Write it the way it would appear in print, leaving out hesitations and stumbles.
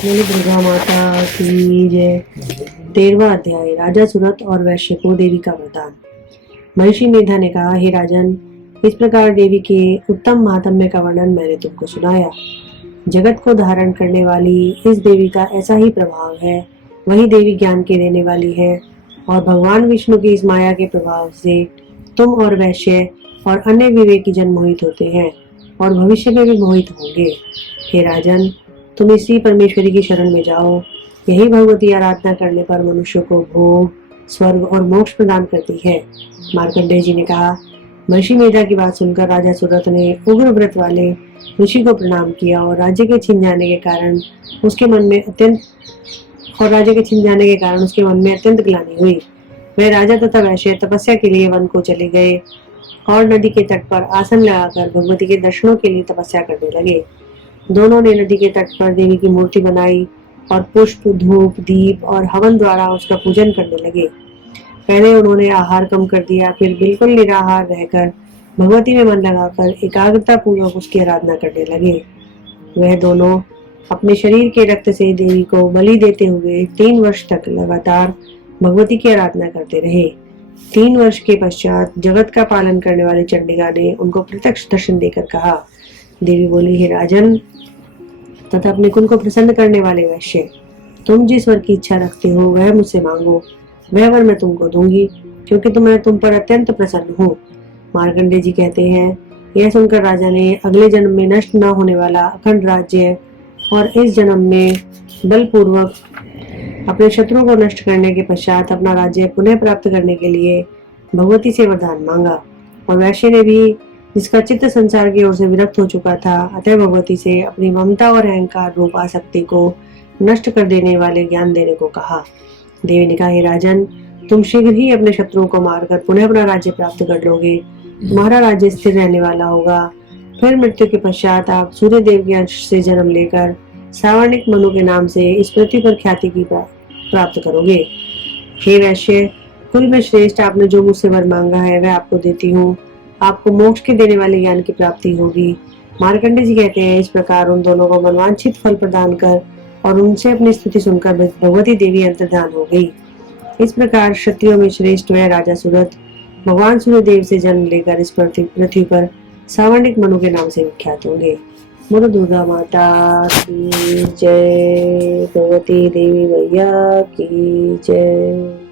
बोले दुर्गा माता की जय। 13वां अध्याय, राजा सूरत और वैश्य को देवी का वरदान। महर्षि मेधा ने कहा, हे राजन, इस प्रकार देवी के उत्तम महात्म्य का वर्णन मैंने तुमको सुनाया। जगत को धारण करने वाली इस देवी का ऐसा ही प्रभाव है। वही देवी ज्ञान के देने वाली है और भगवान विष्णु की इस माया के प्रभाव से तुम और वैश्य और अन्य विवेकी जन मोहित होते हैं और भविष्य में भी मोहित होंगे। हे राजन, तुम इसी परमेश्वरी की शरण में जाओ। यही भगवती आराधना करने पर मनुष्य को भोग, स्वर्ग और मोक्ष प्रदान करती है। मार्कंडेय जी ने कहा, महर्षि मेधा की बात सुनकर राजा सूरत ने उग्र व्रत वाले ऋषि को प्रणाम किया और राज्य के छिन जाने के कारण उसके मन में अत्यंत ग्लानि हुई। वे राजा तथा वैश्य तपस्या के लिए वन को चले गए और नदी के तट पर आसन लगाकर भगवती के दर्शनों के लिए तपस्या करने लगे। दोनों ने नदी के तट पर देवी की मूर्ति बनाई और पुष्प, धूप, दीप और हवन द्वारा उसका पूजन करने लगे। पहले उन्होंने आहार कम कर दिया, फिर बिल्कुल निराहार रहकर भगवती में मन लगाकर एकाग्रता पूर्वक उसकी आराधना करने लगे। वह दोनों अपने शरीर के रक्त से देवी को बलि देते हुए 3 वर्ष तक लगातार भगवती की आराधना करते रहे। 3 वर्ष के पश्चात जगत का पालन करने वाली चंडिका ने उनको प्रत्यक्ष दर्शन देकर कहा, देवी बोली, हे राजन तथा अपने कुल को प्रसन्न करने वाले वैश्य, तुम जिस वर की इच्छा रखते हो वह मुझसे मांगो। वह वर मैं तुमको दूंगी, क्योंकि मैं तुम पर अत्यंत प्रसन्न हूँ। मार्कंडेय जी कहते हैं, यह सुनकर राजा ने अगले जन्म में नष्ट न होने वाला अखंड राज्य और इस जन्म में बलपूर्वक अपने शत्रुओं को नष्ट करने के पश्चात अपना राज्य पुनः प्राप्त करने के लिए भगवती से वरदान मांगा। और वैश्य ने भी, जिसका चित्त संसार की ओर से विरक्त हो चुका था, अतः भगवती से अपनी ममता और अहंकार रूप आसक्ति को नष्ट कर देने वाले ज्ञान देने को कहा। देवी ने कहा, हे राजन, तुम शीघ्र ही अपने शत्रुओं को मारकर पुनः अपना राज्य प्राप्त कर लोगे। तुम्हारा राज्य स्थिर रहने वाला होगा। फिर मृत्यु के पश्चात आप सूर्य देव के अंश से जन्म लेकर सावर्णिक मनु के नाम से इस पृथ्वी पर ख्याति की प्राप्त करोगे। हे वैश्य, कुल में श्रेष्ठ, आपने जो मुझसे वर मांगा है वह आपको देती हूँ। आपको मोक्ष के देने वाले ज्ञान की प्राप्ति होगी। मार्कंडेय जी कहते हैं, इस प्रकार उन दोनों को मनवांछित फल प्रदान कर और उनसे अपनी स्तुति सुनकर भगवती देवी अंतर्धान हो गई। इस प्रकार क्षत्रियों में श्रेष्ठ वह राजा सूरत भगवान सूर्य देव से जन्म लेकर इस पृथ्वी पर सावर्णिक मनु के नाम से विख्यात होंगे। बोलो दुर्गा माता की जय, भगवती देवी मैया की जय।